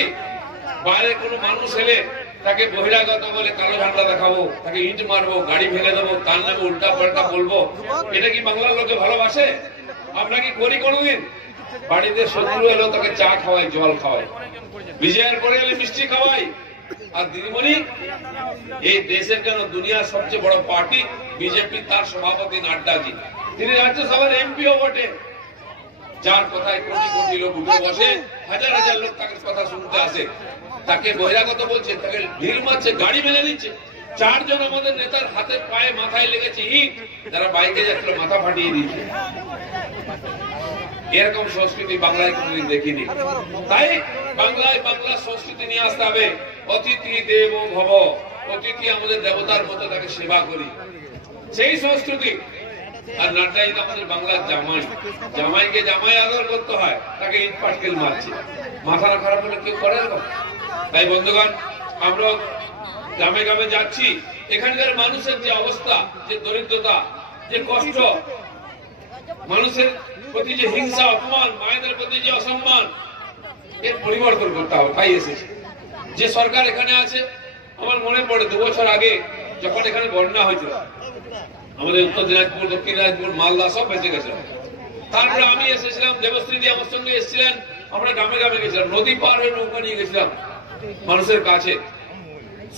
বাইরে কোনো মানুষ এলে তাকে বহিরাগত বলে কালো ঝান্ডা দেখাবো, তাকে ইট মারবো, গাড়ি ভেঙে দেবো, তার নামে উল্টা পাল্টা বলবো, এটা কি বাংলার লোকে ভালোবাসে? আমরা কি করি কোনোদিন? বাড়িতে শত্রু এলো তাকে চা খাওয়াই, জল খাওয়াই, বিজয়ের পরে এলে মিষ্টি খাওয়াই। আর দিদিমণি এই দেশের কেন দুনিয়ার সবচেয়ে বড় পার্টি বিজেপি, তার সভাপতি নাড্ডাজি, তিনি রাজ্যসভার এমপিও বটে, যার কথায় কোটি কোটি লোক উঠে বসে, হাজার হাজার লোক তাকে কথা শুনতে আসে। তাকে বহিরাগত বলছে, তাকে ঢিল মারছে, গাড়ি ভেঙে দিচ্ছে। 4 জন আমাদের নেতার হাতে পায়ে মাথায় লেগেছে ইট, যারা বাইকে যাচ্ছিল মাথা ফাটিয়ে দিয়েছে। এরকম সংস্কৃতি বাংলায় কোনদিন দেখিনি। তাই বাংলায় বাংলা সংস্কৃতি নিয়ে আসতে হবে। অতিথি দেব ভব, অতিথি আমাদের দেবতার মতো, তাকে সেবা করি। সেই সংস্কৃতি আর নাড্ডাই তো আমাদের বাংলার জামাই, জামাইকে জামাই আদর করতে হয়, তাকে ইট পাটকেল মারছে, মাথা না খারাপ হলে কেউ করে এরকম? তাই বন্ধুগণ, আমরা গ্রামে গ্রামে যাচ্ছি, এখানকার মানুষের যে অবস্থা, যে দরিদ্রতা, যে কষ্ট, মানুষের প্রতি যে হিংসা, অপমান, মায়েদের প্রতি যে অসম্মান, এর পরিবর্তন করতে হবে। তাই এসেছে যে সরকার এখানে আছে। আমার মনে পড়ে 2 বছর আগে যখন এখানে বন্যা হয়েছিল, আমাদের উত্তর দিনাজপুর, দক্ষিণ দিনাজপুর, মালদা সব বেঁচে গেছিল। তারপরে আমি এসেছিলাম, দেবশ্রী দি আমার সঙ্গে এসেছিলেন, আমরা গ্রামে গ্রামে গেছিলাম, নদী পার হয়ে নৌকা নিয়ে গেছিলাম মানুষের কাছে।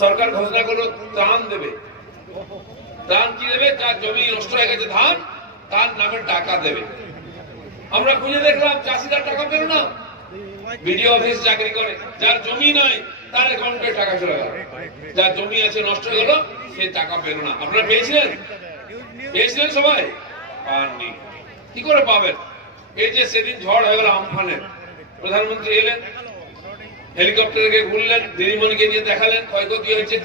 সরকার ঘোষণা করলো ত্রাণ দেবে। ত্রাণ কি দেবে? যার জমি নষ্ট হয়ে গেছে ধান, তার নামে টাকা দেবে। আমরা খুঁজে দেখলাম চাষিরা টাকা পেল না, বিডিও অফিস চাকরি করে, যার জমি নাই তার অ্যাকাউন্টে টাকা চলে গেল, যার জমি আছে নষ্ট হয়ে গেল সে টাকা পেল না। আপনারা পেয়েছিলেন? পেয়েছিলেন সবাই? পাননি। কি করে পাবেন? এই যে সেদিন ঝড় হয়ে গেল আমফানের, প্রধানমন্ত্রী এলেন, হেলিকপ্টারে ঘুরলেন, দিদিমণিকে নিয়ে দেখালেন ক্ষয়ক্ষতি হয়েছে।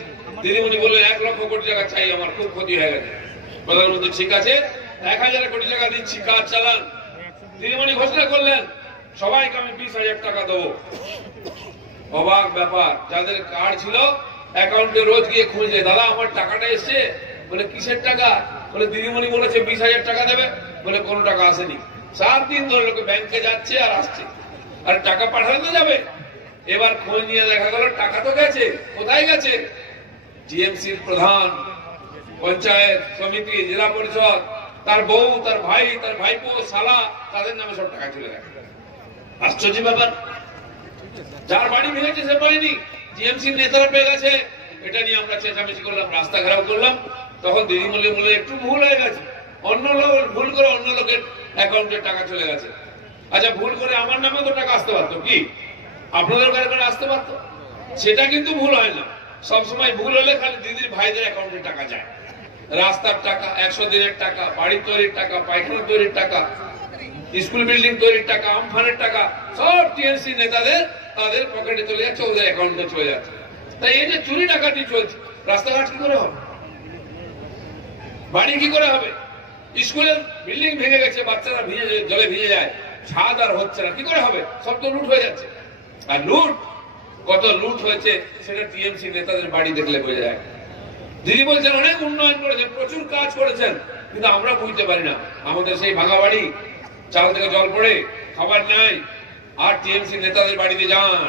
দিদিমণি বললেন 1 লক্ষ কোটি টাকা চাই, আমার খুব ক্ষতি হয়ে গেছে। প্রধানমন্ত্রী ঠিক আছে 1000 কোটি টাকা দিচ্ছি, কাজ চালান। দিদিমণি ঘোষণা করলেন সবাইকে আমি 20,000 টাকা দেবো। অবাক ব্যাপার, যাদের কার্ড ছিল অ্যাকাউন্টে রোজ গিয়ে খুঁজে, দাদা আমার টাকাটা এসছে। বলে কিসের টাকা? বলে দিদিমণি বলেছে 20,000 টাকা দেবে। বলে কোনো টাকা আসেনি। 7 দিন ধরে লোকে ব্যাংকে যাচ্ছে আর আসছে, আর টাকা পাঠানো তো যাবে। এবার খোঁজ নিয়ে দেখা গেল টাকা তো গেছে। কোথায় গেছে? টিএমসির প্রধান, পঞ্চায়েত সমিতি, জেলা পরিষদ, তার বউ, তার ভাই, তার ভাইপো, শালা, তাদের নামে সব টাকা চলে গেছে। আশ্চর্য ব্যাপার। যার বাড়ি ভেঙেছে সে পায়নি, টিএমসির নেতারা পেয়ে গেছে। এটা নিয়ে আমরা চেঁচামেচি করলাম, রাস্তা ঘেরাও করলাম। তখন দিদিমণি বলে একটু ভুল হয়ে গেছে, অন্য লোক ভুল করে অন্য লোকের অ্যাকাউন্টে টাকা চলে গেছে। আচ্ছা ভুল করে আমার নামে তো টাকা আসতে পারতো, কি আপনাদের ঘরে ঘরে আসতে পারতো? সেটা কিন্তু ভুল হয় না। সবসময় ভুল হলে খালি দিদির ভাইদের অ্যাকাউন্টে টাকা যায়। রাস্তার টাকা, 100 দিনের টাকা, বাড়ি তৈরির টাকা, পায়খানা তৈরির টাকা, স্কুল বিল্ডিং তৈরির টাকা, আমফানের টাকা, সব টিএমসি নেতাদের তাদের পকেটে চলে যাচ্ছে, ওদের অ্যাকাউন্টে চলে যাচ্ছে। তাই এই যে চুরি ডাকাতি চলছে, রাস্তাঘাট কি করে হবে? বাড়ি কি করে হবে? স্কুলের বিল্ডিং ভেঙে গেছে, বাচ্চারা ভিজে জলে ভিজে যায়, ছাদ আর হচ্ছে না, কি করে হবে? সব তো লুট হয়ে যাচ্ছে। আর লুট, কত লুট হয়েছে সেটা টিএমসি নেতাদের বাড়ি দেখলে বোঝা যায়। দিদি বলছেন অনেক উন্নয়ন করেছেন, প্রচুর কাজ করেছেন, কিন্তু আমরা বুঝতে পারি না। আমাদের সেই ভাঙা বাড়ি, চাল থেকে জল পড়ে, খাবার নাই। আর টিএমসি নেতাদের বাড়িতে যান,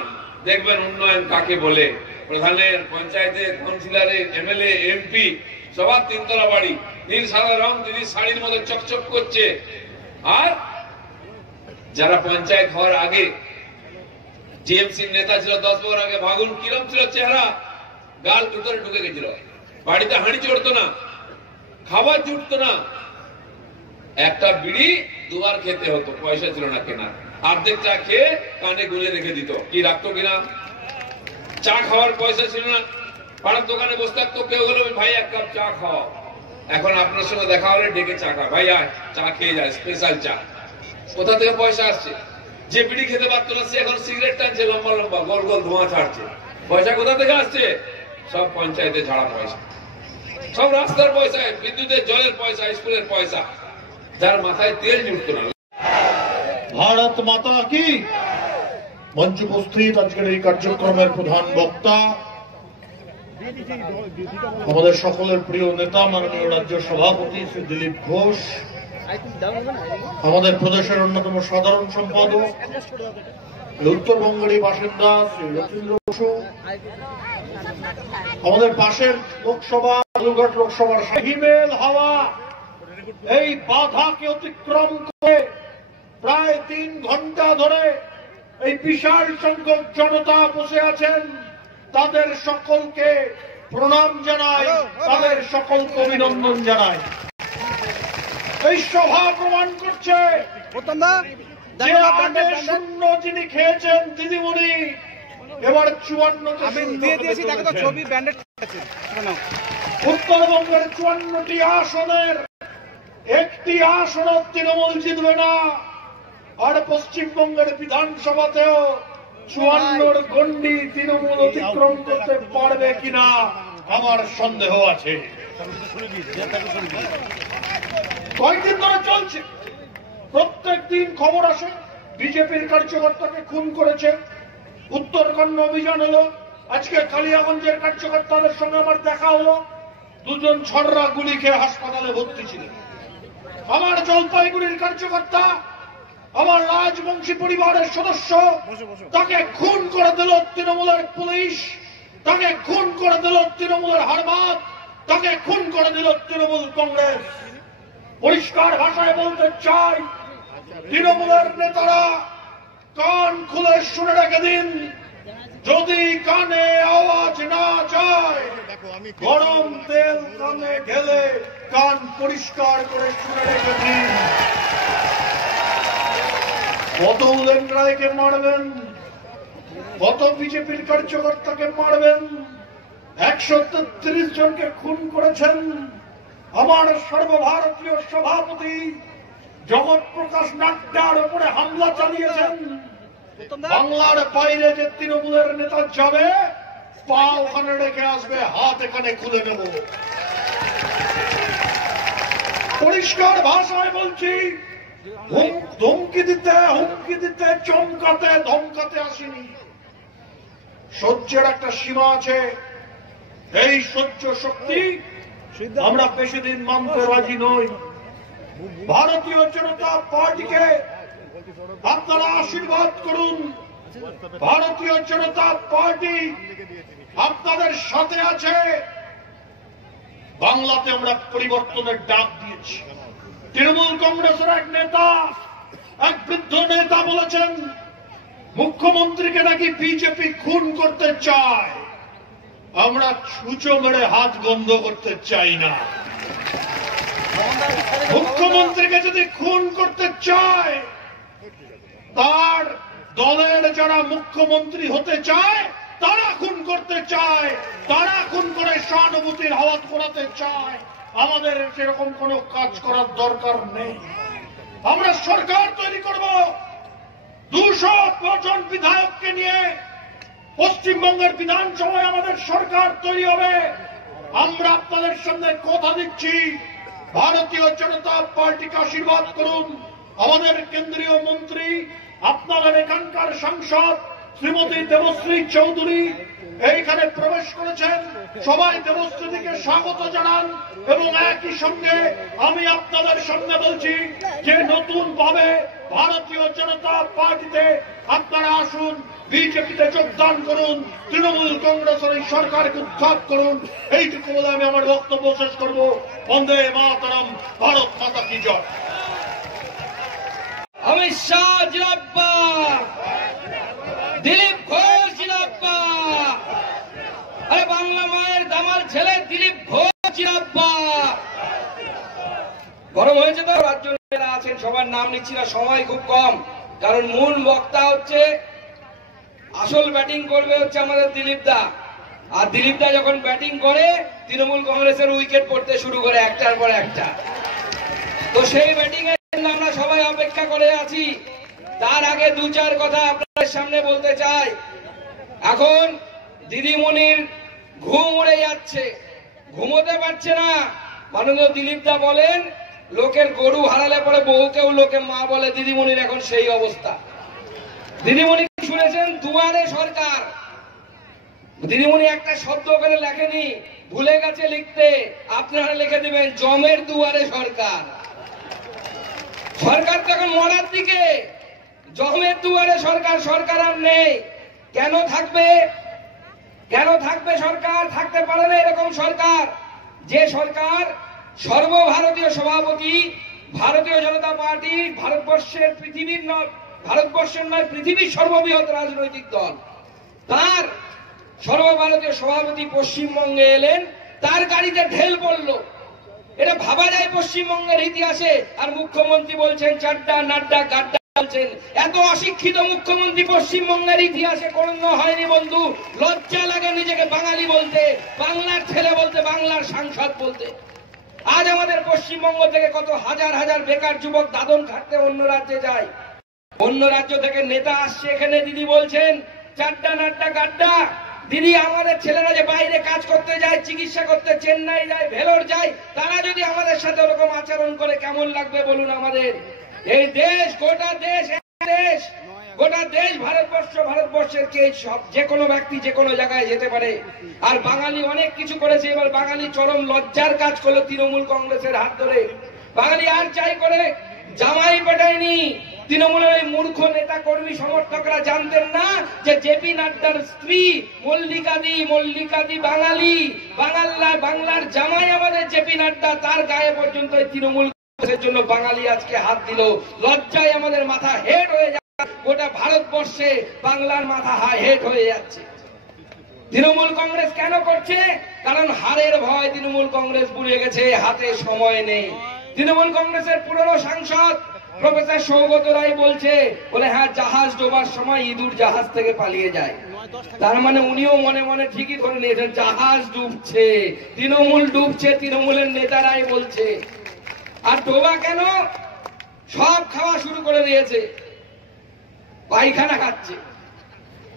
দেখবেন উন্নয়ন কাকে বলে। প্রধানের, পঞ্চায়েতের, কাউন্সিলরের, এমএলএ, এমপি সবার 3 তলা বাড়ি, নীল সাদা রং, দিদির শাড়ির মতো চকচক করছে। আর যারা পঞ্চায়েত হওয়ার আগে টিএমসি নেতা ছিল 10 বছর আগে, ভাগুন কিরম ছিল চেহারা, গাল ভিতরে ঢুকে গেছিল, বাড়িতে হাঁড়ি চড়তো না, খাবার জুটতো না, একটা বিড়ি 2 বার খেতে হতো, পয়সা ছিল না কেনার। অর্ধেক চা খেয়ে কানে গুঁজে রেখে দিত, কি রাখতো কিনা। চা খাওয়ার পয়সা ছিল না, পাড়ার দোকানে বসে থাকতো, কেউ বললো ভাই 1 কাপ চা খাওয়া। এখন আপনার সঙ্গে দেখা হলে ডেকে চা খায়, ভাই আয় চা খেয়ে যায়, স্পেশাল চা। কোথা থেকে পয়সা আসছে? যে বিড়ি খেতে পারতো না সে এখন সিগারেট টানছে, লম্বা লম্বা গোল গোল ধোঁয়া ছাড়ছে। পয়সা কোথা থেকে আসছে? সব পঞ্চায়েতে ঝাড়া পয়সা, সব রাস্তার পয়সা, বিদ্যুতের, জলের পয়সা, স্কুলের পয়সা, যার মাথায় তেল জুটতো না। ভারত মাতা কি। মঞ্চে উপস্থিত আজকের এই কার্যক্রমের প্রধান বক্তা আমাদের সকলের প্রিয় নেতা মাননীয় রাজ্য সভাপতি শ্রী দিলীপ ঘোষ, আমাদের প্রদেশের অন্যতম সাধারণ সম্পাদক উত্তরবঙ্গেরই বাসিন্দা শ্রী রতীন্দ্র বসু, আমাদের পাশের লোকসভা বালুরঘাট লোকসভার হিমেল হাওয়া এই বাধাকে অতিক্রম করে প্রায় 3 ঘন্টা ধরে এই বিশাল সংখ্যক জনতা বসে আছেন। তাদের সকলকে প্রণাম জানাই, তাদের সকলকে অভিনন্দন জানাই। এই সভা প্রমাণ করছে যে আগে 0 যিনি খেয়েছেন দিদিমণি, এবার 54 উত্তরবঙ্গের 54টি আসনের 1টি আসন তৃণমূল জিতবে না। আর পশ্চিমবঙ্গের বিধানসভাতেও 54 গণ্ডি তৃণমূল অতিক্রম করতে পারবে কিনা আমার সন্দেহ আছে। কয়েকদিন ধরে চলছে, প্রত্যেক দিন খবর আসে বিজেপির কার্যকর্তাকে খুন করেছে, উত্তরকন্ড অভিযান হলো, আজকে কালিয়াগঞ্জের কার্যকর্তাদের সঙ্গে আমার দেখা হলো, দুজন ছড়রা গুলি খেয়ে হাসপাতালে ভর্তি ছিলেন। আমার জলপাইগুড়ির কার্যকর্তা, আমার রাজবংশী পরিবারের সদস্য, তাকে খুন করে দিল তৃণমূলের পুলিশ, তাকে খুন করে দিল তৃণমূলের হারমাত, তাকে খুন করে দিল তৃণমূল কংগ্রেস। পরিষ্কার ভাষায় বলতে চাই, তৃণমূলের নেতারা কান খুলে শুনে রেখে দিন, যদি কানে আওয়াজ না যায়, গরম তেল কানে ঢেলে কান পরিষ্কার করে শুনে রেখে দিন। কত উলেন রায়কে মারবেন, কত বিজেপির কার্যকর্তাকে মারবেন, 133 জনকে খুন করেছেন। আমার সর্বভারতীয় সভাপতি জগৎ প্রকাশ নাড্ডার উপরে হামলা চালিয়েছেন। বাংলার বাইরে যে তৃণমূলের নেতা যাবে, পা ওখানে রেখে আসবে, হাত এখানে খুলে নেব। পরিষ্কার ভাষায় বলছি, হুমকি দিতে চমকাতে ধমকাতে আসেনি। সহ্যের একটা সীমা আছে, এই সহ্য শক্তি আমরা বেশি দিন মানতে রাজি নই। ভারতীয় জনতা পার্টিকে আপনারা আশীর্বাদ করুন, ভারতীয় জনতা পার্টি আপনাদের সাথে আছে। বাংলাতে আমরা পরিবর্তনের ডাক দিয়েছি। তৃণমূল কংগ্রেসের এক নেতা, এক বৃদ্ধ নেতা বলেছেন, মুখ্যমন্ত্রীকে নাকি বিজেপি খুন করতে চায়। আমরা ছুঁচো মেরে হাত বন্ধ করতে চাই না। মুখ্যমন্ত্রীকে যদি খুন করতে চায়, তার দলের যারা মুখ্যমন্ত্রী হতে চায় তারা খুন করতে চায়, তারা খুন করে সহানুভূতির হাওয়া করাতে চায়। আমাদের সেরকম কোনো কাজ করার দরকার নেই। আমরা সরকার তৈরি করব, 200 জন বিধায়ককে নিয়ে পশ্চিমবঙ্গের বিধানসভায় আমাদের সরকার তৈরি হবে। আমরা আপনাদের সামনে কথা দিচ্ছি, ভারতীয় জনতা পার্টিকে আশীর্বাদ করুন। আমাদের কেন্দ্রীয় মন্ত্রী, আপনাদের এখানকার সাংসদ শ্রীমতী দেবশ্রী চৌধুরী এইখানে প্রবেশ করেছেন। সবাই দেবশ্রীকে স্বাগত জানান এবং একই সঙ্গে আমি আপনাদের সামনে বলছি যে নতুন ভাবে ভারতীয় জনতা পার্টিতে আপনারা আসুন, বিজেপিতে যোগদান করুন, তৃণমূল কংগ্রেসের এই সরকারকে উৎখাত করুন। এইটুকু বলে আমি আমার বক্তব্য শেষ করব। বন্দে মাতরম, ভারত মাতা কি জয়। অমিত শাহ জিন্দাবাদ, দিলীপ ঘোষ জিন্দাবাদ, আরে বাংলা মায়ের দামাল ছেলে দিলীপ ঘোষ জিন্দাবাদ। গরম হয়েছে তো, রাজ্য নেতারা আছেন, সবার নাম নিচ্ছি না, সময় খুব কম, কারণ মূল বক্তা হচ্ছে, আসল ব্যাটিং করবে হচ্ছে আমাদের দিলীপ দা। আর দিলীপ দা যখন ব্যাটিং করে, তৃণমূল কংগ্রেসের উইকেট পড়তে শুরু করে একটার পর একটা। তো সেই ব্যাটিং এর জন্য আমরা সবাই অপেক্ষা করে আছি। তার আগে 2-4 কথা আপনাদের সামনে বলতে চাই। এখন দিদিমণির ঘুম উড়ে যাচ্ছে, ঘুমোতে পারছে না। মাননীয় দিলীপ দা বলেন, লোকের গরু হারালে পরে বউকেও লোকে মা বলে, দিদিমণির এখন সেই অবস্থা। দিদিমণি শুনেছেন দুয়ারে সরকার, দিদিমণি একটা শব্দ ওখানে লেখেনি, ভুলে গেছে লিখতে, আপনারা লিখে দিবেন জমের দুয়ারে সরকার। সরকার তো এখন মরার দিকে, জমের দুয়ারে সরকার, সরকার আর নেই। কেন থাকবে, কেন থাকবে সরকার? থাকতে পারে না এরকম সরকার, যে সরকার সর্বভারতীয় সভাপতি ভারতীয় জনতা পার্টি, ভারতবর্ষের পৃথিবীর ভারতবর্ষের নয় পৃথিবীর সর্ববৃহৎ রাজনৈতিক দল, তার সর্বভারতীয় সভাপতি পশ্চিমবঙ্গে এলেন, তার গাড়িতে ঢেল পড়ল। এটা ভাবা যায় পশ্চিমবঙ্গের ইতিহাসে? আর মুখ্যমন্ত্রী বলছেন চাড্ডা নাড্ডা গাড্ডা বলছেন। এত অশিক্ষিত মুখ্যমন্ত্রী পশ্চিমবঙ্গের ইতিহাসে কোনো হয়নি বন্ধু। লজ্জা লাগে নিজেকে বাঙালি বলতে, বাংলার ছেলে বলতে, বাংলার সাংসদ বলতে। আজ আমাদের পশ্চিমবঙ্গ থেকে কত হাজার হাজার বেকার যুবক দাদন খাটতে অন্য রাজ্যে যায়, অন্য রাজ্য থেকে নেতা আসছে এখানে, দিদি বলছেন চাড্ডা নাড্ডা গাড্ডা। দিদি আমাদের ছেলেরা যে বাইরে কাজ করতে যায়, চিকিৎসা করতে চেন্নাই যায়, ভেলোর যায়, তারা যদি আমাদের সাথে ওরকম আচরণ করে কেমন লাগবে বলুন আমাদের? এই দেশ, গোটা দেশ, গোটা দেশ ভারতবর্ষ, ভারতবর্ষের কে সব, যে কোনো ব্যক্তি যে কোনো জায়গায় যেতে পারে। আর বাঙালি অনেক কিছু করেছে, এবার বাঙালি চরম লজ্জার কাজ করলো তৃণমূল কংগ্রেসের হাত ধরে। বাঙালি আর চাই করে জামাই পেটায়নি। তৃণমূলের এই মূর্খ নেতা কর্মী সমর্থকরা জানতেন না যে জেপি নাড্ডার স্ত্রী মল্লিকাদি বাঙালি, বাংলার জামাই আমাদের জেপি নাড্ডা, তার গায়ে পর্যন্ত তৃণমূল কংগ্রেসের জন্য বাঙালি আজকে হাত দিল। লজ্জায় আমাদের মাথা হেড হয়ে যাচ্ছে, গোটা ভারতবর্ষে বাংলার মাথা হেড হয়ে যাচ্ছে। তৃণমূল কংগ্রেস কেন করছে? কারণ হারের ভয় তৃণমূল কংগ্রেস ভুলে গেছে, হাতে সময় নেই। তৃণমূল কংগ্রেসের পুরনো সাংসদ প্রফেসর সৌগত রায় বলছে, বলে হ্যাঁ, জাহাজ ডোবার সময় ইঁদুর জাহাজ থেকে পালিয়ে যায়। তার মানে উনিও মনে মনে ঠিকই ধরে নিয়েছেন জাহাজ ডুবছে, তৃণমূল ডুবছে, তৃণমূলের নেতারাই বলছে। আর ডোবা কেন? সব খাওয়া শুরু করে দিয়েছে, পায়খানা খাচ্ছে।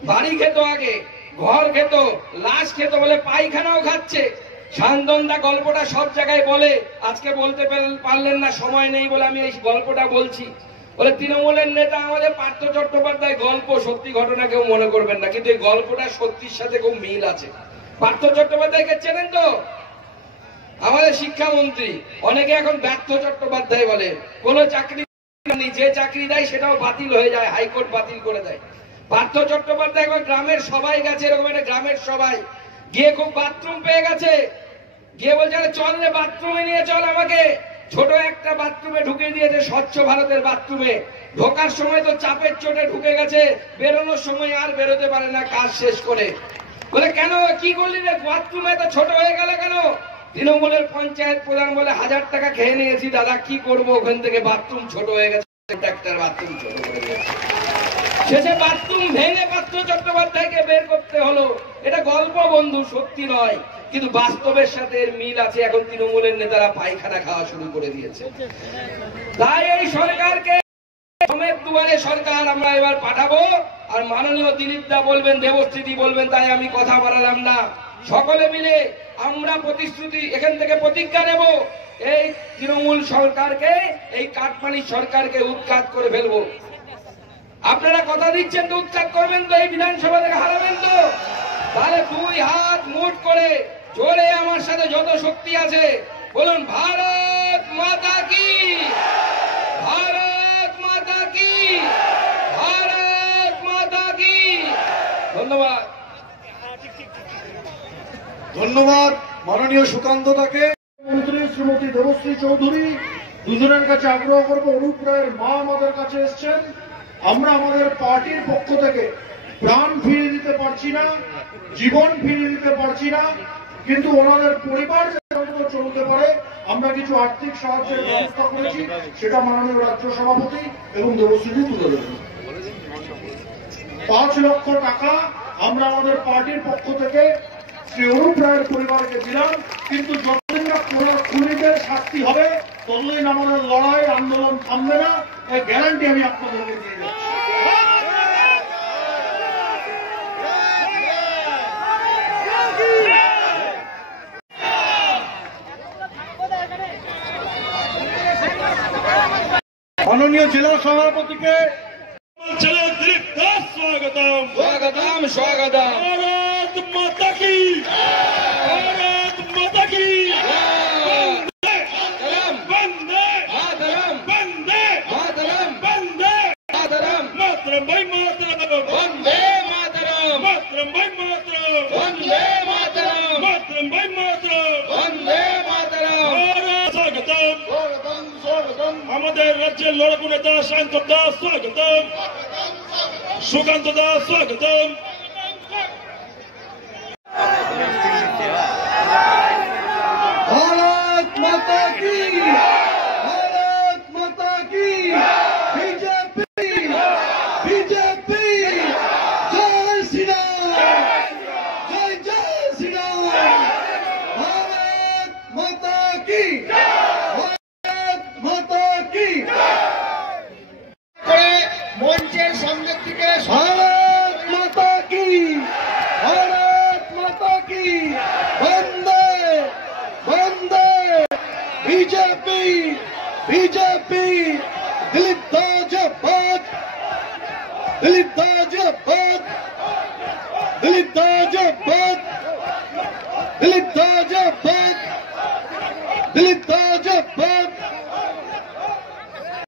বাড়ি খেত, আগে ঘর খেত, লাশ খেত, বলে পায়খানাও খাচ্ছে। শান্তনদা গল্পটা সব জায়গায় বলে, আজকে বলতে পারলেন না, সময় নেই বলে আমি এই গল্পটা বলছি। বলে তৃণমূলের নেতা আমাদের পার্থ চট্টোপাধ্যায়, গল্প সত্যি ঘটনা কেউ মনে করবেন না, কিন্তু এই গল্পটা সত্যির সাথে খুব মিল আছে। পার্থ চট্টোপাধ্যায়কে চেনেন তো? আমাদের শিক্ষামন্ত্রী। অনেকে এখন ব্যর্থ চট্টোপাধ্যায় বলে। কোন চাকরি, যে চাকরি দেয় সেটাও বাতিল হয়ে যায়, হাইকোর্ট বাতিল করে দেয়। পার্থ চট্টোপাধ্যায় এখন গ্রামের সবাই গেছে, এরকম একটা গ্রামের সবাই গিয়ে খুব বাথরুম পেয়ে গেছে, গিয়ে বলছে আরে চল রে বাথরুমে নিয়ে চল আমাকে। ছোট একটা বাথরুমে ঢুকে দিয়েছে, স্বচ্ছ ভারতের বাথরুমে। ঢোকার সময় তো চাপের চোটে ঢুকে গেছে, বেরোনোর সময় আর বেরোতে পারে না কাজ শেষ করে। বলে কেন, কি করলি রে, বাথরুমে তো ছোট হয়ে গেল কেন? তৃণমূলের পঞ্চায়েত প্রধান বলে 1000 টাকা খেয়ে নিয়েছি দাদা, কি করবো, ওখান থেকে বাথরুম ছোট হয়ে গেছে, একটা বাথরুম ছোট হয়ে গেছে। শেষে বাথরুম ভেঙে পার্থ চট্টোপাধ্যায়কে বের করতে হলো। এটা গল্প বন্ধু, সত্যি নয়, কিন্তু বাস্তবের সাথে এর মিল আছে। এখন তৃণমূলের নেতারা পায়খানা খাওয়া শুরু করে দিয়েছে। তাই এই সরকারকে সমেত দুয়ারে সরকার আমরা এবার পাঠাবো। আর মাননীয় দিলীপ দা বলবেন, দেবশ্রীদি বলবেন, তাই আমি কথা বাড়ালাম না। সকলে মিলে আমরা প্রতিশ্রুতি, এখান থেকে প্রতিজ্ঞা নেব, এই তৃণমূল সরকারকে, এই কাটমানির সরকারকে উৎখাত করে ফেলবো। আপনারা কথা দিচ্ছেন তো উৎখাত করবেন তো, এই বিধানসভা থেকে হারাবেন তো? তাহলে 2 হাত মুঠ করে জোরে আমার সাথে যত শক্তি আছে বলুন, ভারত মাতা কি, ভারত মাতা কি, ভারত মাতা কি। ধন্যবাদ। ধন্যবাদ মাননীয় সুকান্ত দাকে। মন্ত্রী শ্রীমতী দেবশ্রী চৌধুরী, দুজনের কাছে আগ্রহ করবো, অনুপ রায়ের মা আমাদের কাছে এসছেন। আমরা আমাদের পার্টির পক্ষ থেকে প্রাণ ফিরিয়ে দিতে পারছি না, জীবন ফিরিয়ে দিতে পারছি না, কিন্তু ওনাদের পরিবার যতটুকু চলতে পারে আমরা কিছু আর্থিক সাহায্যের ব্যবস্থা করেছি, সেটা মাননীয় রাজ্য সভাপতি এবং দেবশ্রী তুলে দেবেন। 5 লক্ষ টাকা আমরা আমাদের পার্টির পক্ষ থেকে শ্রী অনুপ রায়ের পরিবারকে দিলাম, কিন্তু যতদিন না খুনিদের শাস্তি হবে ততদিন আমাদের লড়াই আন্দোলন থামবে না, এই গ্যারান্টি আমি আপনাদেরকে দিয়ে যাচ্ছি। মাননীয় জেলা সভাপতিকে चलो दिलीप दास स्वागतम স্বাগতম স্বাগতম। भारत माता की, भारत माता की, वंदे मातरम, वंदे मातरम, वंदे मातरम, मातरम भाई मातरम, वंदे मातरम, मातरम भाई मातरम, वंदे मातरम, मातरम भाई मातरम, वंदे मातरम। भारत स्वागतम, আমাদের রাজ্যের লড়াকু নেতা শান্তন দাস স্বাগতম, সুকান্ত দাস স্বাগতম। भारत माता की, भारत माता की, बीजेपी, बीजेपी, जय श्री राम, जय जय श्री राम। भारत माता की, भारत माता की। মঞ্চের সামনের দিকে भारत माता की, भारत बीजेपी बीजेपी दिलीप दा जिंदाबाद दिलीप दा जिंदाबाद दिलीप दा जिंदाबाद दिलीप दा जिंदाबाद दिलीप दा